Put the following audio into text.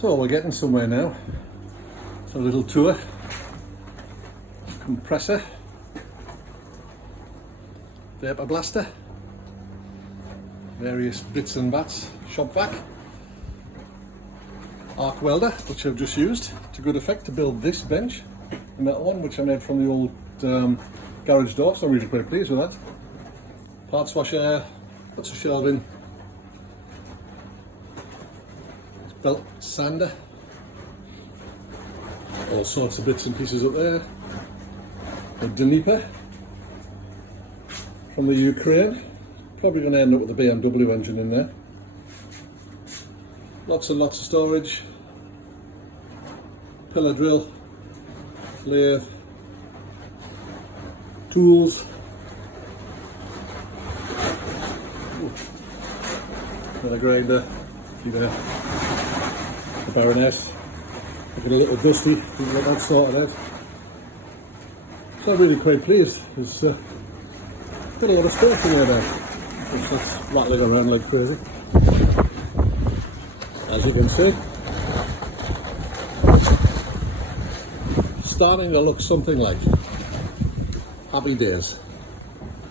So we're getting somewhere now. So a little tour. Compressor. Vapor blaster. Various bits and bats. Shop vac. Arc welder, which I've just used to good effect to build this bench. And that one, which I made from the old garage door, so I'm really quite pleased with that. Parts washer, lots of shelving. Belt sander. All sorts of bits and pieces up there. A Dnieper from the Ukraine. Probably going to end up with a BMW engine in there. Lots and lots of storage. Pillar drill. Lathe. Tools. Another grinder. See there. The Baroness. Looking a little dusty. Didn't get that sorted out. So I'm really quite pleased. There's got a lot of space in there now. That's rattling around like crazy. As you can see, starting to look something like happy days.